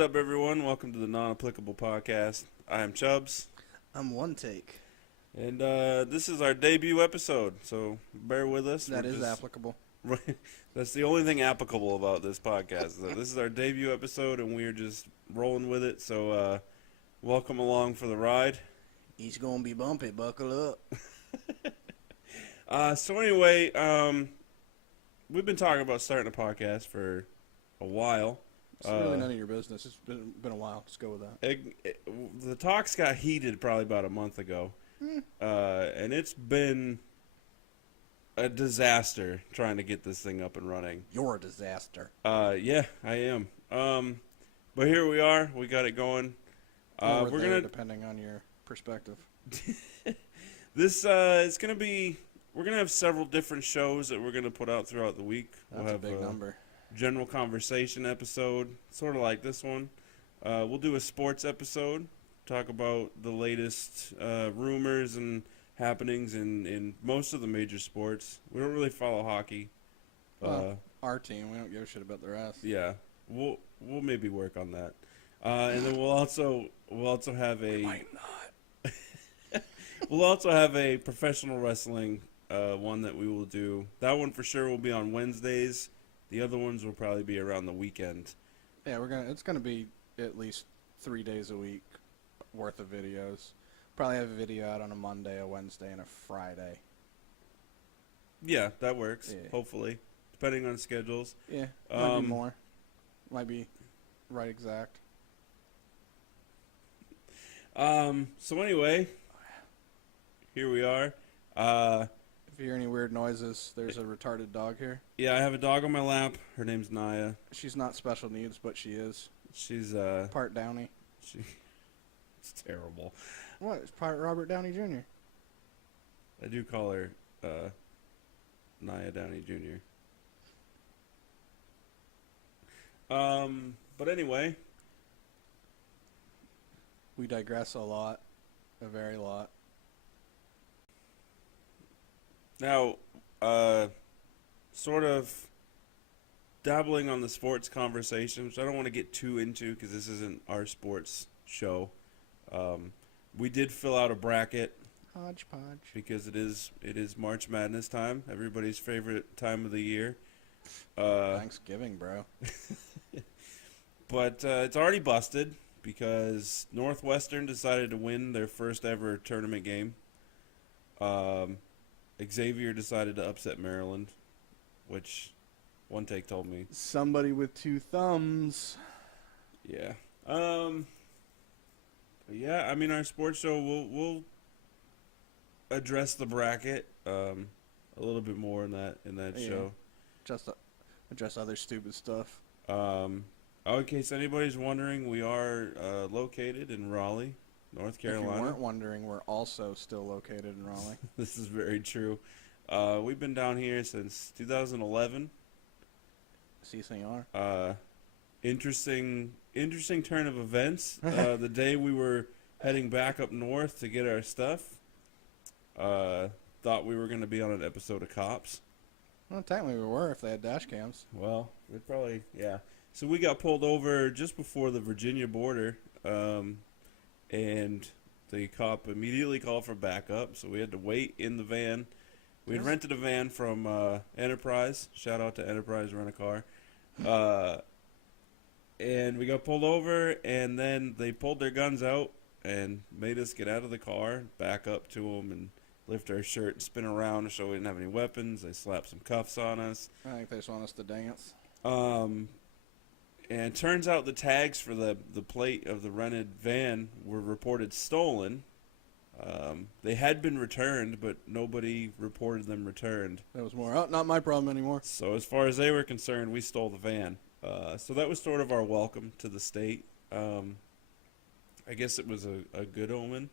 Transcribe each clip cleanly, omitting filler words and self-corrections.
up, everyone? Welcome to the Non-Applicable Podcast. I am Chubbs, I'm one take. and this is our debut episode, so bear with us. That is applicable. That's the only thing applicable about this podcast. Is that this is our debut episode, and we're just rolling with it, so welcome along for the ride. He's gonna be bumpy. Buckle up. So anyway, we've been talking about starting a podcast for a while. It's really none of your business. It's been a while. Just go with that. The talks got heated probably about a month ago, and it's been a disaster trying to get this thing up and running. You're a disaster. Yeah, I am. But here we are. We got it going. We're gonna depending on your perspective. This is gonna be. We're gonna have several different shows that we're gonna put out throughout the week. That's we'll have a big number. General conversation episode, sort of like this one. We'll do a sports episode, talk about the latest rumors and happenings in most of the major sports. We don't really follow hockey. Our team, we don't give a shit about the rest. Yeah, we'll maybe work on that, and then we'll also have a. We might not. We'll also have a professional wrestling one that we will do. That one for sure will be on Wednesdays. The other ones will probably be around the weekend. Yeah, it's gonna be at least 3 days a week worth of videos. Probably have a video out on a Monday, a Wednesday, and a Friday. Yeah, that works. Yeah. Hopefully, depending on schedules. Yeah, might be more. Might be right exact. So anyway, here we are. If you hear any weird noises, there's a retarded dog here. Yeah, I have a dog on my lap. Her name's Naya. She's not special needs, but she is. She's Part Downey. It's terrible. What? It's part Robert Downey Jr. I do call her Naya Downey Jr. But anyway, We digress a lot. A very lot. now, sort of dabbling on the sports conversation, which I don't want to get too into because this isn't our sports show. We did fill out a bracket Hodgepodge. because it is March Madness time, everybody's favorite time of the year. Thanksgiving, bro. But it's already busted because Northwestern decided to win their first ever tournament game. Xavier decided to upset Maryland, which one take told me. Somebody with two thumbs. Yeah. But yeah, I mean, our sports show, we'll address the bracket a little bit more in that Yeah. show. Just address other stupid stuff. In case anybody's wondering, we are located in Raleigh, North If you Carolina. weren't wondering, we're also still located in Raleigh. This is very true. We've been down here since 2011. CCR. Interesting turn of events. The day we were heading back up north to get our stuff, thought we were going to be on an episode of Cops. Well, technically we were if they had dash cams. Well, it probably, yeah. So we got pulled over just before the Virginia border, and the cop immediately called for backup, so we had to wait in the van. We had rented a van from Enterprise. Shout out to Enterprise Rent-A-Car. And we got pulled over, and then they pulled their guns out and made us get out of the car, back up to them, and lift our shirt and spin around to show we didn't have any weapons. They slapped some cuffs on us. I think they just want us to dance. And it turns out the tags for the plate of the rented van were reported stolen. They had been returned, but nobody reported them returned. That was more, not my problem anymore. So as far as they were concerned, we stole the van. So that was sort of our welcome to the state. I guess it was a good omen,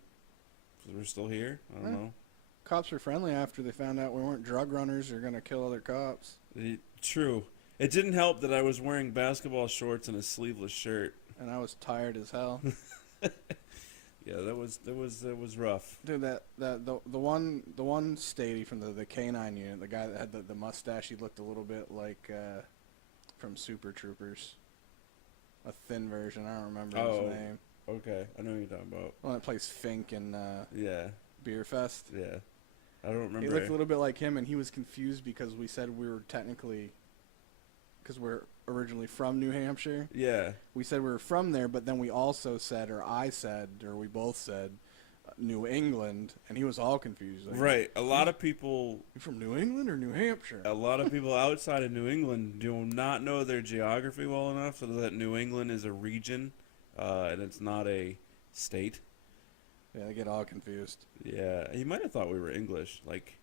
because we're still here. I don't know. Cops were friendly after they found out we weren't drug runners or going to kill other cops. True. It didn't help that I was wearing basketball shorts and a sleeveless shirt. And I was tired as hell. Yeah, that was rough. Dude, the one statey from the K9 unit, the guy that had the mustache, he looked a little bit like from Super Troopers. a thin version. I don't remember Oh. his name. Okay, I know who you're talking about. The one that plays Fink in Yeah, Beer Fest. yeah. I don't remember. He looked a little bit like him, and he was confused because we said we were because we're originally from New Hampshire. Yeah, We said we were from there, but then we also said, or I said, or we both said, New England, and he was all confused. Like, right. A lot of people You from New England or New Hampshire? outside of New England do not know their geography well enough so that New England is a region, and it's not a state. Yeah, they get all confused. Yeah, he might have thought we were English, like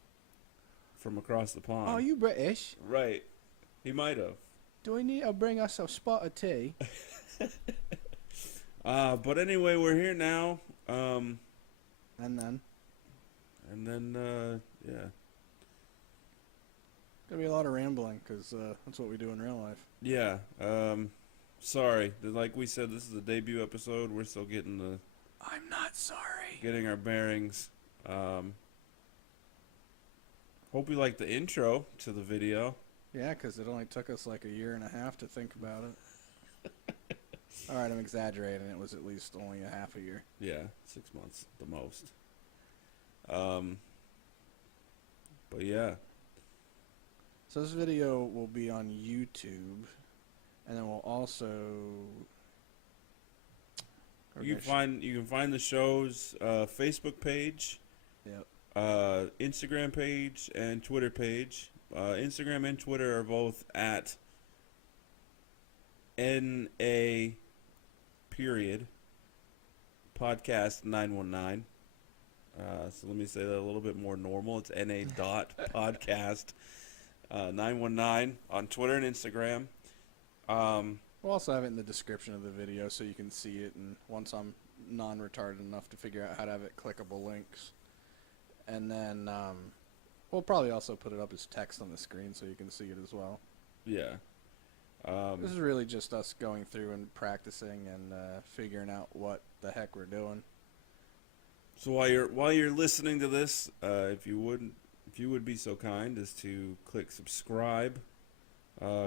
from across the pond. Oh, you British? Right. He might have. Do we need to bring us a spot of tea? But anyway, we're here now. And then And then, yeah. gonna be a lot of rambling because that's what we do in real life. Yeah, sorry. Like we said, this is a debut episode. We're still getting I'm not sorry. getting our bearings. Hope you like the intro to the video. Yeah, because it only took us like a year and a half to think about it. All right, I'm exaggerating. It was at least only a half a year. Yeah, 6 months, the most. But yeah, So this video will be on YouTube, and then we'll also. you can find the show's Facebook page, Yep. Instagram page, and Twitter page. Instagram and Twitter are both at NA period podcast 919. So let me say that a little bit more normal. It's NA dot podcast 919 on Twitter and Instagram. We'll also have it in the description of the video so you can see it, and once I'm non-retarded enough to figure out how to have it clickable links. And then we'll probably also put it up as text on the screen so you can see it as well. Yeah. This is really just us going through and practicing and figuring out what the heck we're doing. So while you're listening to this, if you would be so kind as to click subscribe,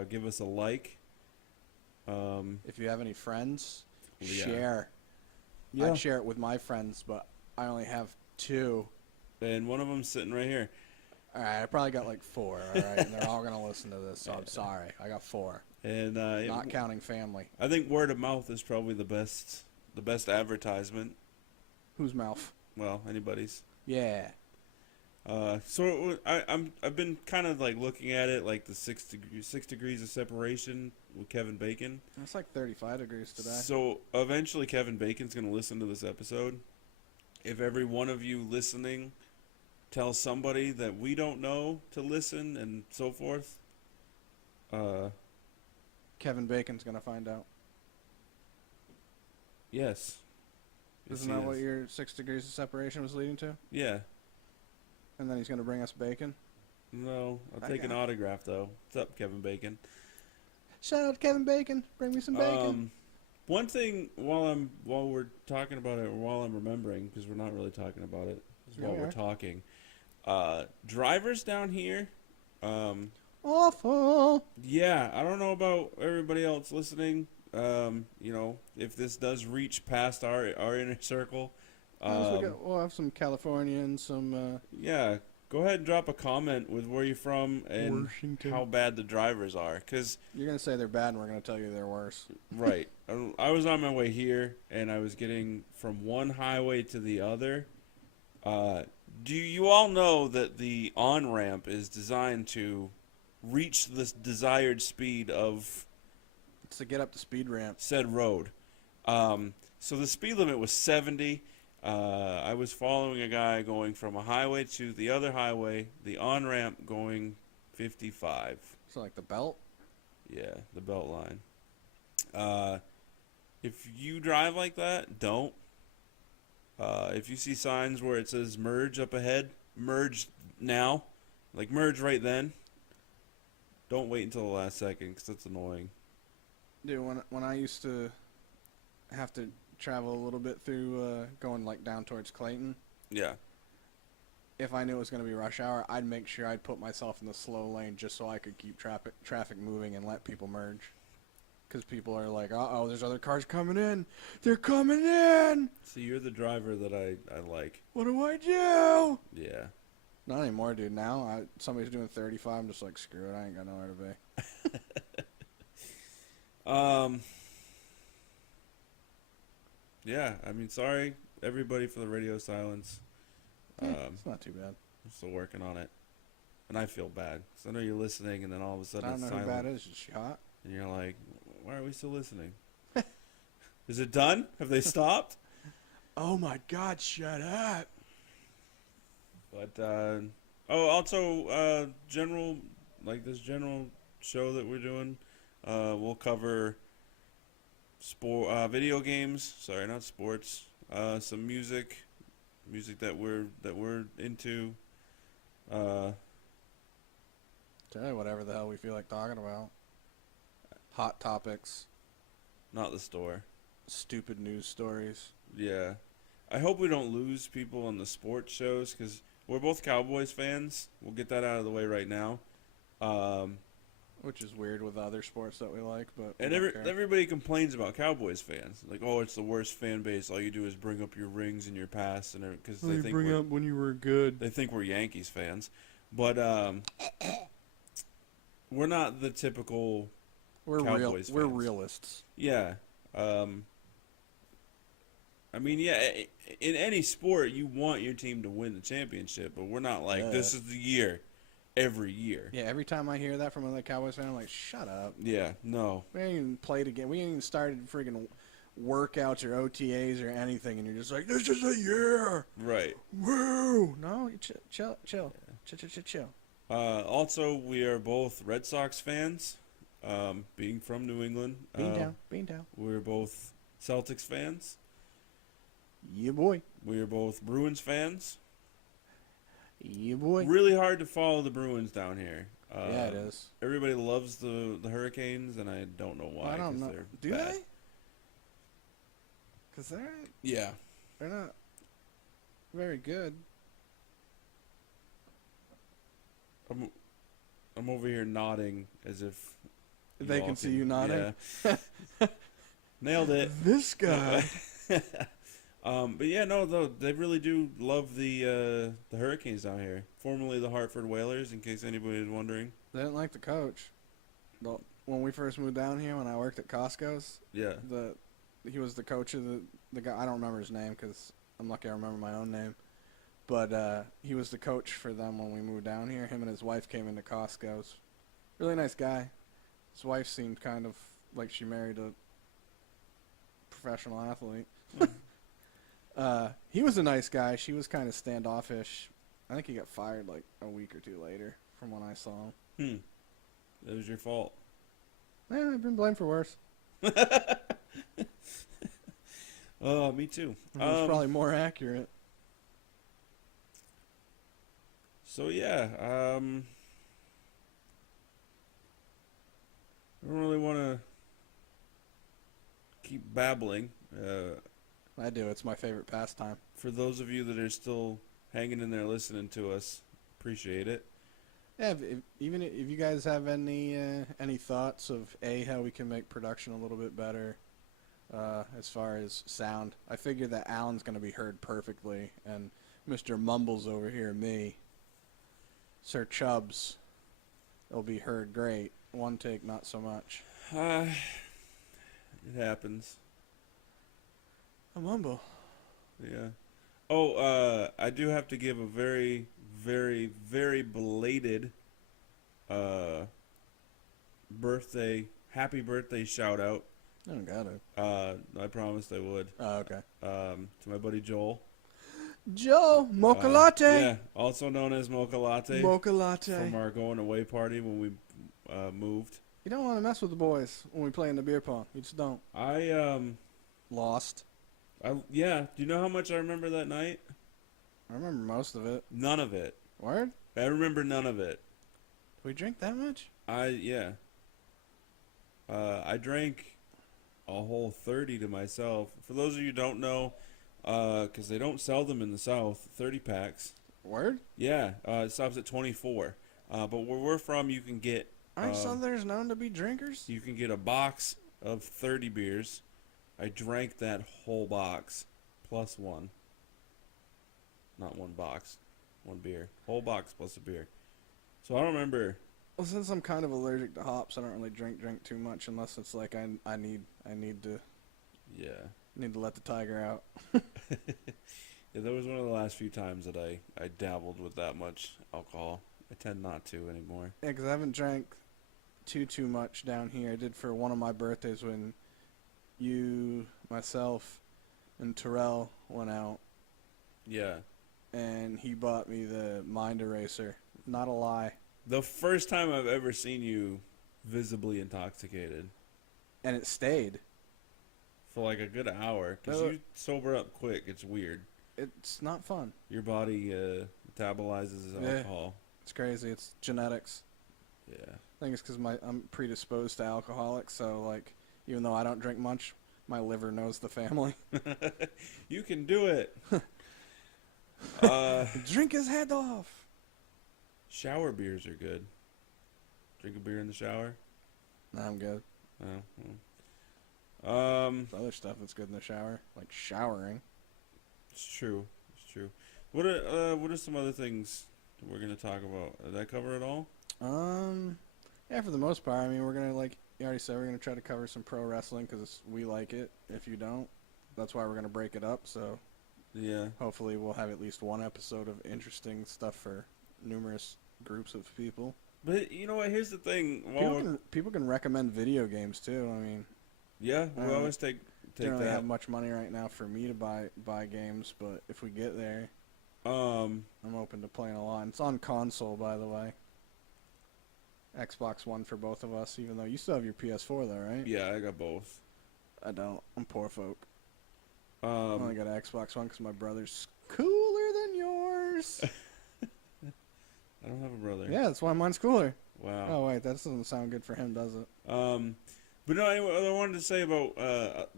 give us a like. If you have any friends, Yeah. share. Yeah. I'd share it with my friends, but I only have 2. And one of them's sitting right here. All right, I probably got like 4. All right, and they're all gonna listen to this, so I'm sorry. I got 4, And not counting family. I think word of mouth is probably the best advertisement. Whose mouth? Well, anybody's. Yeah. So I've been kind of like looking at it like the 6 degrees of separation with Kevin Bacon. It's like 35 degrees today. So eventually Kevin Bacon's going to listen to this episode. If every one of you listening tells somebody that we don't know to listen and so forth, Kevin Bacon's gonna find out. yes. Yes, Isn't he that what is. your 6 degrees of separation was leading to? Yeah. And then he's gonna bring us bacon. No, I'll I take an got- autograph though. What's up, Kevin Bacon? Shout out to Kevin Bacon. Bring me some bacon. One thing while we're talking about it, or while I'm remembering, because we're not really talking about it, is Yeah, while we we're are. talking. Drivers down here, Awful. yeah, I don't know about everybody else listening. You know, if this does reach past our inner circle, We'll have some Californians, some yeah, go ahead and drop a comment with where you're from and Washington. how bad the drivers are, because You're gonna say they're bad, and we're gonna tell you they're worse. right. I was on my way here, and I was getting from one highway to the other. Do you all know that the on-ramp is designed to reach the desired speed of It's to get up the speed ramp. said road? So the speed limit was 70. I was following a guy going from a highway to the other highway, the on-ramp going 55. So like the belt. Yeah, the belt line. If you drive like that, don't. If you see signs where it says merge up ahead, merge now. Like merge right then. Don't wait until the last second because that's annoying. Dude, when I used to have to travel a little bit through going like down towards Clayton, Yeah. if I knew it was going to be rush hour, I'd make sure I'd put myself in the slow lane just so I could keep traffic moving and let people merge. because people are like, "Uh-oh, there's other cars coming in. They're coming in. See, you're the driver that I like. What do I do?" Yeah. Not anymore, dude. Now, somebody's doing 35. I'm just like, screw it. I ain't got nowhere to be. Yeah, I mean, sorry, everybody, for the radio silence. It's not too bad. I'm still working on it. And I feel bad. Because I know you're listening, and then all of a sudden I don't it's know who silent. bad is. Is she hot? And you're like, why are we still listening? Is it done? Have they stopped? Oh my God! Shut up. But, also, general, like this general show that we're doing, we'll cover video games. Sorry, not sports. Some music that we're into. Tell you whatever the hell we feel like talking about. Hot topics, Not the store. stupid news stories. Yeah. I hope we don't lose people on the sports shows, because we're both Cowboys fans. We'll get that out of the way right now. Which is weird with other sports that we like, but And everybody complains about Cowboys fans. Like, oh, it's the worst fan base. All you do is bring up your rings and your past, and because they think bring up when you were good. they think we're Yankees fans. But we're not the typical. We're Cowboys We're fans. realists. Yeah. I mean, yeah, in any sport, you want your team to win the championship, but we're not like, this is the year, every year. Yeah, every time I hear that from another Cowboys fan, I'm like, shut up. Yeah, no. We ain't even played again. We ain't even started freaking workouts or OTAs or anything, and you're just like, this is a year. Right. Woo! No, chill. Chill. Also, we are both Red Sox fans, being from New England. Bean down. We're both Celtics fans. Yeah, boy. We are both Bruins fans. Yeah, boy. Really hard to follow the Bruins down here. Yeah, it is. Everybody loves the Hurricanes, and I don't know why. I don't 'cause know. they're Do bad. they? Because Yeah. they're not very good. I'm over here nodding as if They all can see you nodding? Yeah. Nailed it. This guy. But yeah, no, though they really do love the Hurricanes down here, formerly the Hartford Whalers, in case anybody is wondering. They didn't like the coach. When we first moved down here, when I worked at Costco's, Yeah. he was the coach of the guy. I don't remember his name because I'm lucky I remember my own name. But he was the coach for them when we moved down here. Him and his wife came into Costco's. Really nice guy. His wife seemed kind of like she married a professional athlete. He was a nice guy. She was kind of standoffish. I think he got fired like a week or two later from when I saw him. That was your fault. Yeah, I've been blamed for worse. Me too. It was probably more accurate. So yeah, I don't really want to keep babbling. I do. It's my favorite pastime. For those of you that are still hanging in there listening to us, appreciate it. Yeah, even if you guys have any thoughts of how we can make production a little bit better, as far as sound, I figure that Alan's going to be heard perfectly, and Mr. Mumbles over here, me, Sir Chubbs, will be heard great. One take, not so much. It happens. A mumble. Yeah. Oh, I do have to give a very, very, very belated happy birthday shout out. I don't got it. I promised I would. Oh, okay. To my buddy Joel. Joe, Mocha Latte. Yeah, also known as Mocha Latte. Mocha Latte. From our going away party when we moved. You don't want to mess with the boys when we play in the beer pong. You just don't. Lost. Yeah. Do you know how much I remember that night? I remember most of it. None of it. Word? I remember none of it. Did we drink that much? Yeah. I drank a whole 30 to myself. For those of you who don't know, because they don't sell them in the South, 30 packs. Word? Yeah. It stops at 24. But where we're from, you can get... Aren't Southerners known to be drinkers? You can get a box of 30 beers. I drank that whole box plus one. Not one box, one beer. Whole box plus a beer. So I don't remember. Well, since I'm kind of allergic to hops, I don't really drink too much unless it's like I need to Yeah. let the tiger out. Yeah, that was one of the last few times that I dabbled with that much alcohol. I tend not to anymore. Yeah, because I haven't drank too much down here. I did for one of my birthdays when you, myself, and Terrell went out, Yeah. and he bought me the Mind Eraser. Not a lie. The first time I've ever seen you visibly intoxicated And it stayed. for like a good hour. Because you sober up quick. It's weird. It's not fun. Your body metabolizes alcohol. It's crazy. It's genetics. Yeah. I think it's because I'm predisposed to alcoholics, so like even though I don't drink much, my liver knows the family. You can do it. Drink his head off. Shower beers are good. Drink a beer in the shower. Nah, I'm good. Oh, There's other stuff that's good in the shower, like showering. it's true. It's true. What are some other things that we're gonna talk about? Did that cover it all? Yeah, for the most part. I mean, we're gonna, like you already said, we're gonna try to cover some pro wrestling because we like it. If you don't, that's why we're gonna break it up. So Yeah. hopefully we'll have at least one episode of interesting stuff for numerous groups of people. But you know what? Here's the thing. People can recommend video games too. I mean, Yeah, we always take don't really that. have much money right now for me to buy games, but if we get there, Um, I'm open to playing a lot. It's on console, by the way. Xbox One for both of us, even though you still have your PS4 though, right? yeah, I got both. I don't. I'm poor folk. I only got an Xbox One because my brother's cooler than yours. I don't have a brother. Yeah, that's why mine's cooler. Wow. Oh wait, that doesn't sound good for him, does it? But no, anyway, what I wanted to say about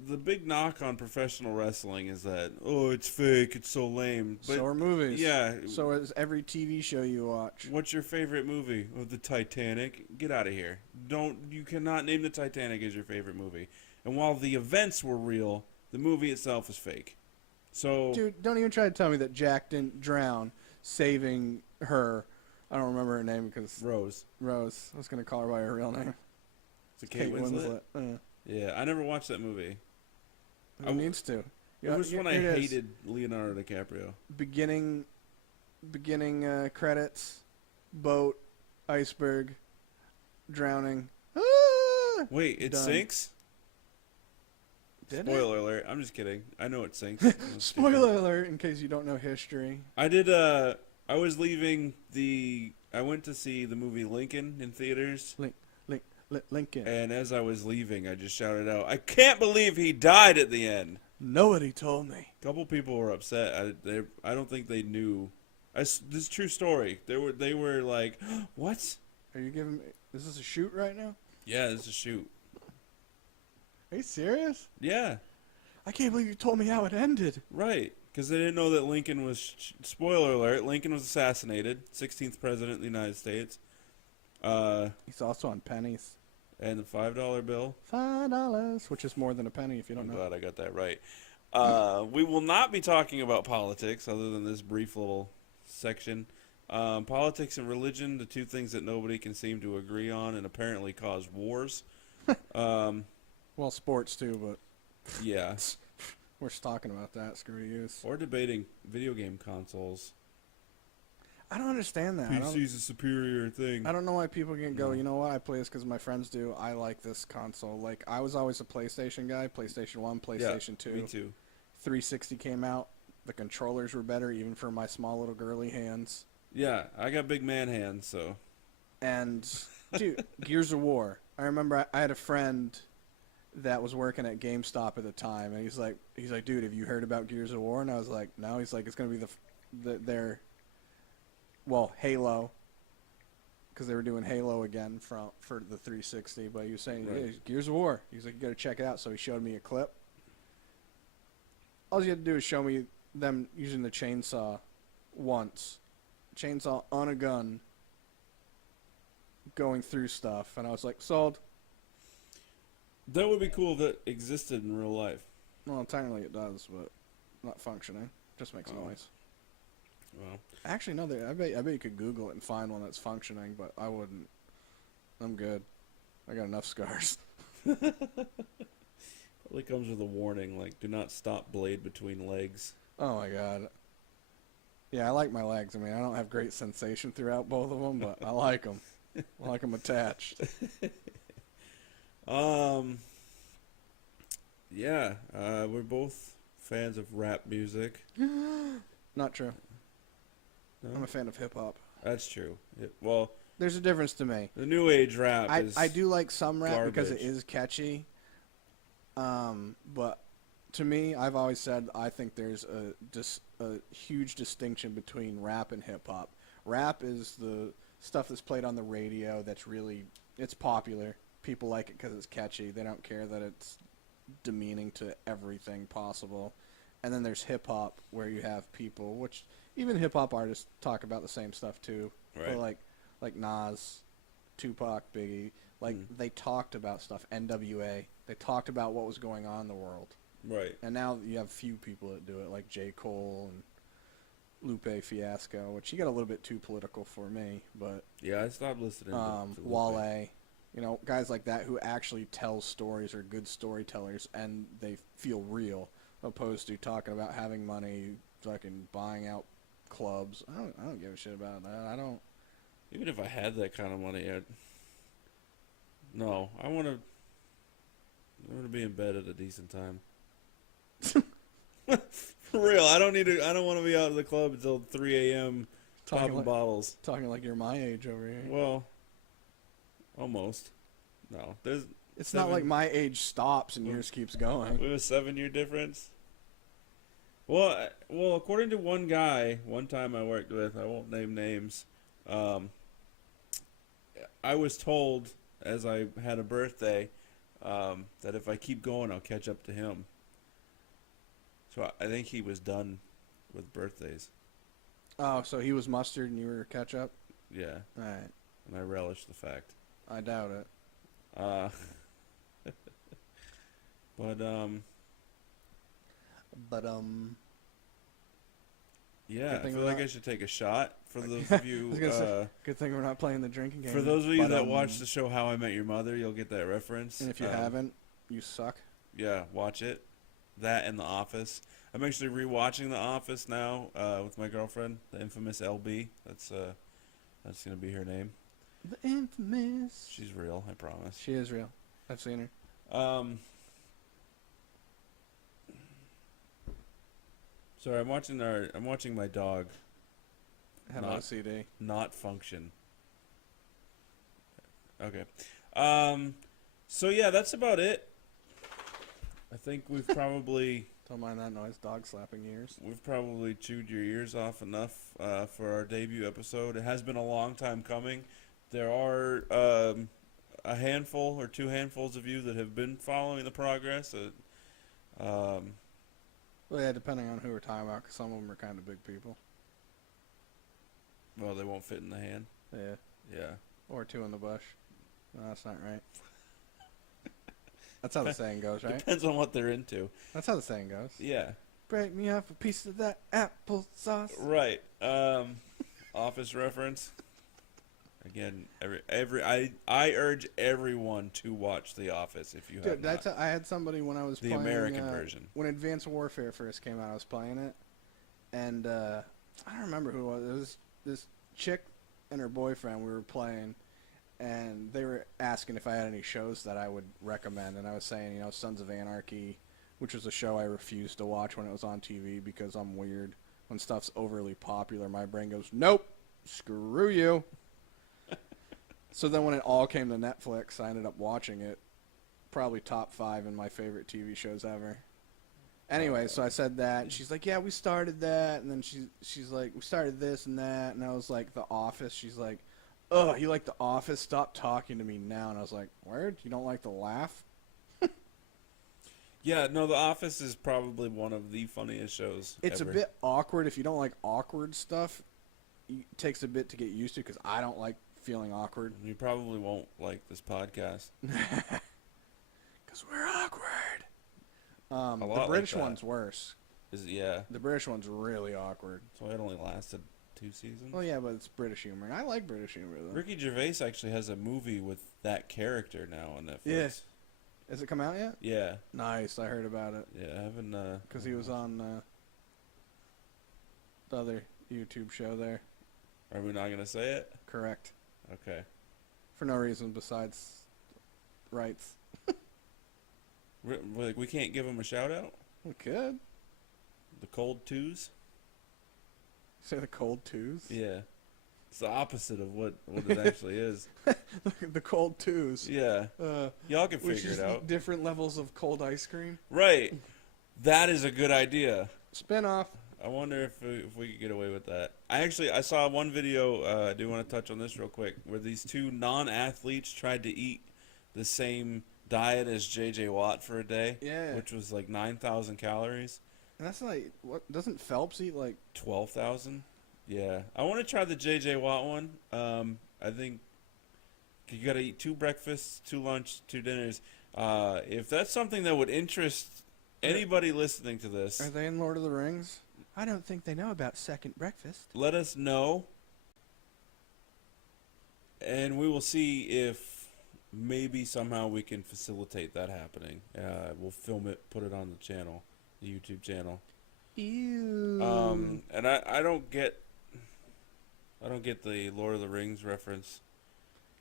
the big knock on professional wrestling is that, oh, it's fake, it's so lame. But So are movies. yeah. So is every TV show you watch. What's your favorite movie? Oh, the Titanic. Get out of here. You cannot name the Titanic as your favorite movie. And while the events were real, the movie itself is fake. So, Dude, don't even try to tell me that Jack didn't drown saving her. I don't remember her name because Rose. Rose. I was gonna call her by her real name. It's Kate Winslet. Uh, Yeah, I never watched that movie. who needs to? It was when I Here it is. hated Leonardo DiCaprio. Beginning credits, boat, iceberg, drowning. Ah! Wait, it Done. sinks? Did Spoiler alert. I'm just kidding. I know it sinks. I'm it? stupid. Spoiler alert! In case you don't know history. I did. I was leaving the. I went to see the movie Lincoln in theaters, Lincoln. and as I was leaving, I just shouted out, "I can't believe he died at the end!" Nobody told me. A couple people were upset. I don't think they knew. This is a true story. They were like, "What?" Are you giving me? Is this a shoot right now? Yeah, this is a shoot. Are you serious? Yeah, I can't believe you told me how it ended. right. Because they didn't know that Lincoln was. Spoiler alert: Lincoln was assassinated. 16th president of the United States. He's also on pennies. And the $5 bill. $5, which is more than a penny if you don't I'm know. glad I got that right. We will not be talking about politics other than this brief little section. Politics and religion, the two things that nobody can seem to agree on and apparently cause wars. Well, sports too, but Yeah. we're just talking about that. Screw you. Or debating video game consoles. I don't understand that. PC's a superior thing. I don't know why people can go, No. you know what, I play this because my friends do. I like this console. Like, I was always a PlayStation guy. PlayStation 1, PlayStation 2. Me too. 360 came out. The controllers were better, even for my small little girly hands. Yeah, I got big man hands, so. And, dude, Gears of War. I remember I had a friend that was working at GameStop at the time, and he's like, dude, have you heard about Gears of War? And I was like, no. He's like, it's going to be their, well, Halo, because they were doing Halo again for the 360. But he was saying, Right. hey, Gears of War. He's like, you got to check it out. So he showed me a clip. All you had to do is show me them using the chainsaw once. Chainsaw on a gun going through stuff. And I was like, sold. That would be cool if it existed in real life. Well, technically it does, but not functioning. Just makes Oh. noise. Well, Actually, no. I bet you could Google it and find one that's functioning, but I wouldn't. I'm good. I got enough scars. probably comes with a warning like, do not stop blade between legs. Oh my god. Yeah, I like my legs. I mean, I don't have great sensation throughout both of them, but I like them. I like them attached. Yeah, we're both fans of rap music. Not true. No? I'm a fan of hip hop. That's true. Well, There's a difference to me. the new age rap is I do like some rap because it garbage. is catchy. But to me, I've always said I think there's a huge distinction between rap and hip hop. Rap is the stuff that's played on the radio that's really it's popular. People like it because it's catchy. They don't care that it's demeaning to everything possible. And then there's hip hop where you have people, which even hip hop artists talk about the same stuff too. Right. But like Nas, Tupac, Biggie, they talked about stuff. NWA, they talked about what was going on in the world. Right. And now you have few people that do it, like J. Cole and Lupe Fiasco, which he got a little bit too political for me, but Yeah, I stopped listening to Lupe. Wale, guys like that who actually tell stories are good storytellers and they feel real, opposed to talking about having money, fucking buying out clubs. I don't give a shit about that. I don't. Even if I had that kind of money, no, I want to be in bed at a decent time. For real, I don't want to be out of the club until 3 a.m. popping bottles. Talking like you're my age over here. Well, almost. No, It's not like my age stops and yours keeps going. we have a 7-year difference. Well, according to one guy, one time I worked with, I won't name names. I was told as I had a birthday that if I keep going, I'll catch up to him. So I think he was done with birthdays. Oh, so he was mustard and you were ketchup? Yeah, All right. and I relish the fact. I doubt it. But yeah, Good I thing feel we're like not- I should take a shot for those of you. I was gonna say, good thing we're not playing the drinking game. For those of you that But, watch the show How I Met Your Mother, you'll get that reference. and if you haven't, you suck. Yeah, watch it. That and The Office. I'm actually rewatching The Office now with my girlfriend, the infamous LB. That's gonna be her name. The infamous. She's real, I promise. She is real. I've seen her. Sorry, I'm watching my dog Have Not- OCD. not function. Okay. So yeah, that's about it. I think we've probably Don't mind that noise. Dog slapping ears. chewed your ears off enough for our debut episode. It has been a long time coming. There are a handful or two handfuls of you that have been following the progress. Well, yeah, depending on who we're talking about, because some of them are kind of big people. Well, they won't fit in the hand. Yeah. Yeah. Or two in the bush. No, that's not right. That's how the saying goes, right? Depends on what they're into. That's how the saying goes. Yeah. Break me off a piece of that applesauce. Right. Office reference. Again, I urge everyone to watch The Office if you have Dude, not. I had somebody when I was The playing American version. when Advanced Warfare first came out. I was playing it, and I don't remember who it was. It was this chick and her boyfriend. We were playing, and they were asking if I had any shows that I would recommend, and I was saying, Sons of Anarchy, which was a show I refused to watch when it was on TV because I'm weird. When stuff's overly popular, my brain goes, nope, screw you. So then when it all came to Netflix, I ended up watching it. Probably top 5 in my favorite TV shows ever. Anyway, so I said that, and she's like, yeah, we started that, and then she's like, we started this and that, and I was like, The Office. She's like, oh, you like The Office? Stop talking to me now. And I was like, word? You don't like the laugh? Yeah, no, The Office is probably one of the funniest shows It's ever. a bit awkward. If you don't like awkward stuff, it takes a bit to get used to, because I don't like feeling awkward. You probably won't like this podcast. Because 'Cause we're awkward. lot The like British that. one's worse. Yeah. The British one's really awkward. So it only lasted 2 seasons. Well, yeah, but it's British humor. And I like British humor, though. Ricky Gervais actually has a movie with that character now on Netflix. Yeah. Has it come out yet? Yeah. Nice. I heard about it. Yeah, I haven't. Because he was on the other YouTube show there. Are we not gonna say it? Correct. Okay. For no reason besides rights. Like we can't give him a shout out. We could. The Cold Twos. Say the cold twos? Yeah. It's the opposite of what it actually is. The cold twos. Yeah. Y'all can Which figure is it out. different levels of cold ice cream. Right. That is a good idea. Spin-off. I wonder if we could get away with that. I saw one video. I do want to touch on this real quick, where these two non-athletes tried to eat the same diet as J.J. Watt for a day. Yeah. Which was like 9,000 calories. And that's like, what, doesn't Phelps eat like 12,000. Yeah, I want to try the J.J. Watt one. I think you got to eat 2 breakfasts, 2 lunch, 2 dinners. If that's something that would interest anybody listening to this, Are they in Lord of the Rings? I don't think they know about second breakfast. let us know, and we will see if maybe somehow we can facilitate that happening. We'll film it, put it on the channel, the YouTube channel. Ew. And I don't get the Lord of the Rings reference.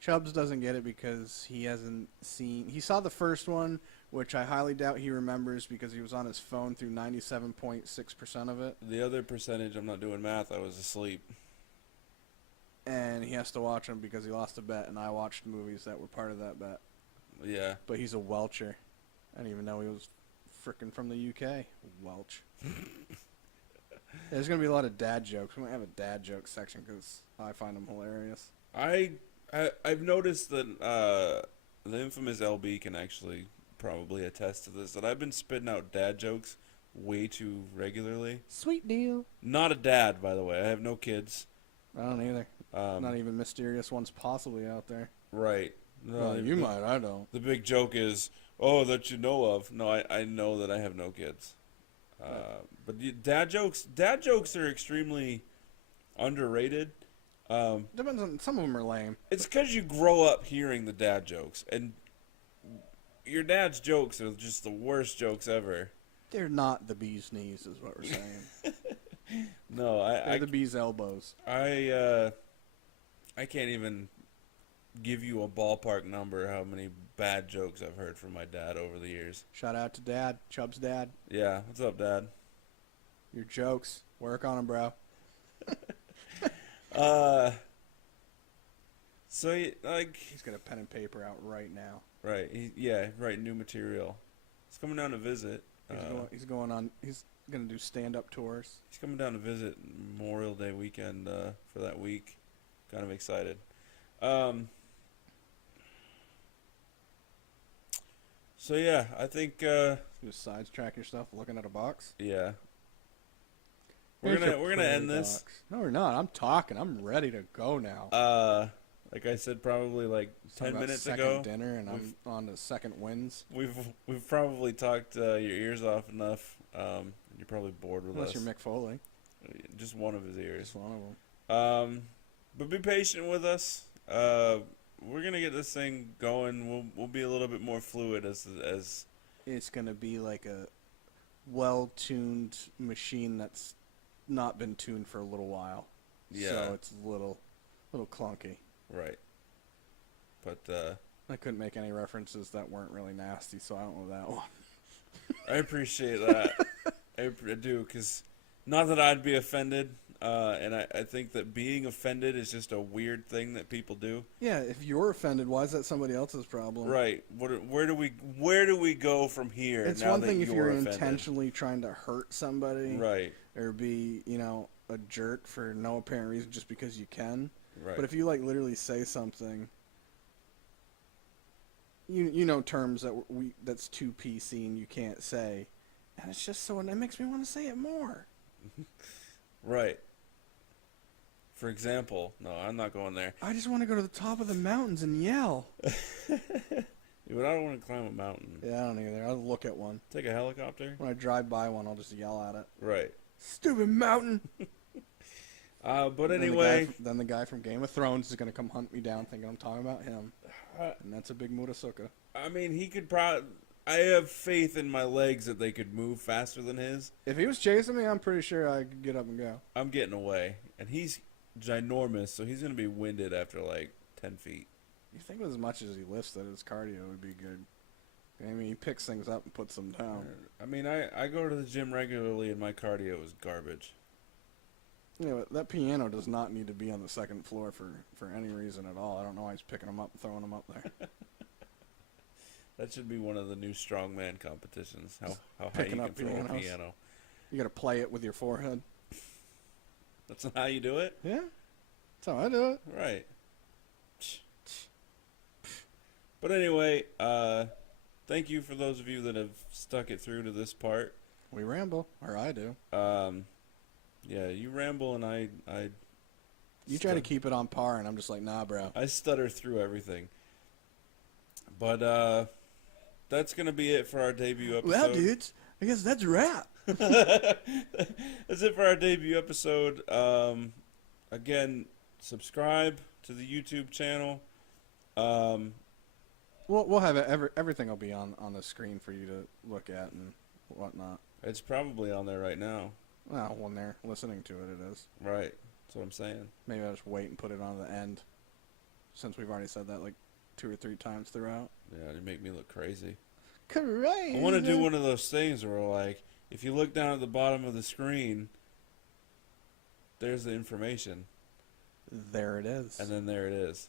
Chubbs doesn't get it because he hasn't seen... He saw the first one, which I highly doubt he remembers because he was on his phone through 97.6% of it. The other percentage, I'm not doing math, I was asleep. And he has to watch them because he lost a bet, and I watched movies that were part of that bet. Yeah. But he's a Welcher. I didn't even know he was frickin' from the UK. Welch. There's going to be a lot of dad jokes. We might have a dad joke section because I find them hilarious. I've noticed that the infamous LB can actually probably attest to this, that I've been spitting out dad jokes way too regularly. Sweet deal. Not a dad, by the way. I have no kids. I don't either. Um, Not even mysterious ones possibly out there. Right. No, Well, you might. I don't. The big joke is, oh, that you know of. No, I know that I have no kids. But dad jokes are extremely underrated. Depends on... Some of them are lame. It's because you grow up hearing the dad jokes, and your dad's jokes are just the worst jokes ever. They're not the bee's knees, is what we're saying. No, They're the bee's elbows. I can't even give you a ballpark number how many bad jokes I've heard from my dad over the years. Shout out to Dad. Chubb's dad. Yeah, what's up, Dad? Your jokes. Work on them, bro. So like, He's got a pen and paper out right now. right? Right. New material. He's coming down to visit. He's going to do stand-up tours. He's coming down to visit Memorial Day weekend for that week. Kind of excited. So yeah, I think Just sidetrack yourself looking at a box. yeah. We're gonna end this. No, we're not. I'm talking. I'm ready to go now. Like I said, probably like Talking 10 about minutes second ago. dinner, and I'm on to second wins. We've probably talked your ears off enough. You're probably bored with Unless us. you're Mick Foley. Just one of his ears. Just one of them. But be patient with us. We're gonna get this thing going. We'll be a little bit more fluid as It's gonna be like a well-tuned machine that's not been tuned for a little while. Yeah. So it's a little clunky. right. But I couldn't make any references that weren't really nasty, so I don't know that one. I appreciate that. I do, because not that I'd be offended, and I think that being offended is just a weird thing that people do. Yeah, if you're offended, why is that somebody else's problem? Right. Where do we go from here? It's now one that thing if you're offended? intentionally trying to hurt somebody, Right. or be, a jerk for no apparent reason just because you can. Right. But if you literally say something, you know terms that's too PC and you can't say, and it's just so it makes me want to say it more. Right. For example, no, I'm not going there. I just want to go to the top of the mountains and yell. Yeah, but I don't want to climb a mountain. Yeah, I don't either. I'll look at one. Take a helicopter? When I drive by one, I'll just yell at it. Right. Stupid mountain! But And anyway. then the guy from Game of Thrones is going to come hunt me down thinking I'm talking about him. Uh, And that's a big Murasuka. I mean, he could probably. I have faith in my legs that they could move faster than his. If he was chasing me, I'm pretty sure I could get up and go. I'm getting away. And he's ginormous, so he's going to be winded after like 10 feet. You think with as much as he lifts that his cardio would be good. I mean, he picks things up and puts them down. I mean, I go to the gym regularly, and my cardio is garbage. You know, that piano does not need to be on the second floor for any reason at all. I don't know why he's picking them up and throwing them up there. That should be one of the new strongman competitions. How high Picking you can up throw a pianos. piano. You got to play it with your forehead. That's not how you do it? Yeah, that's how I do it. Right. But anyway, thank you for those of you that have stuck it through to this part. We ramble, or I do. Yeah, you ramble and I You try to keep it on par, and I'm just like, nah, bro. I stutter through everything. But that's gonna be it for our debut episode. Well, dudes, I guess that's a wrap. That's it for our debut episode. Again, subscribe to the YouTube channel. We'll have it. Everything will be on the screen for you to look at and whatnot. It's probably on there right now. Well, when they're listening to it, it is. Right. That's what I'm saying. Maybe I'll just wait and put it on the end, since we've already said that like 2 or 3 times throughout. Yeah, you make me look crazy. Crazy. I want to do one of those things where, like, if you look down at the bottom of the screen, there's the information. There it is. And then there it is.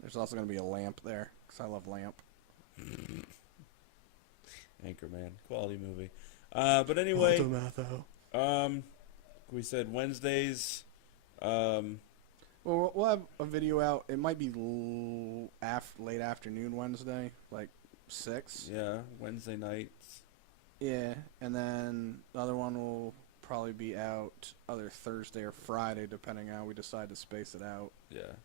There's also going to be a lamp there, because I love lamp. Anchorman. Quality movie. But anyway, we said Wednesdays. Well, we'll have a video out. It might be late afternoon Wednesday, like 6. Yeah, Wednesday nights. Yeah, and then the other one will probably be out either Thursday or Friday, depending on how we decide to space it out. Yeah.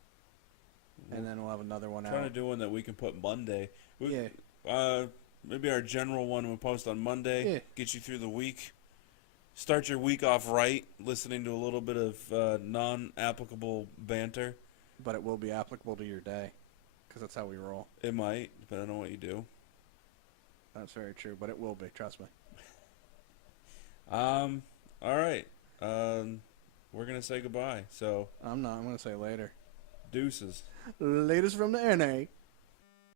And then we'll have another one Trying to out. do one that we can put Monday. Yeah. Maybe our general one we'll post on Monday. Yeah. Get you through the week. Start your week off right, listening to a little bit of non-applicable banter. But it will be applicable to your day, because that's how we roll. It might, depending on what you do. That's very true, but it will be. Trust me. All right. We're gonna say goodbye. So I'm not. I'm going to say later. deuces. Latest from the NA.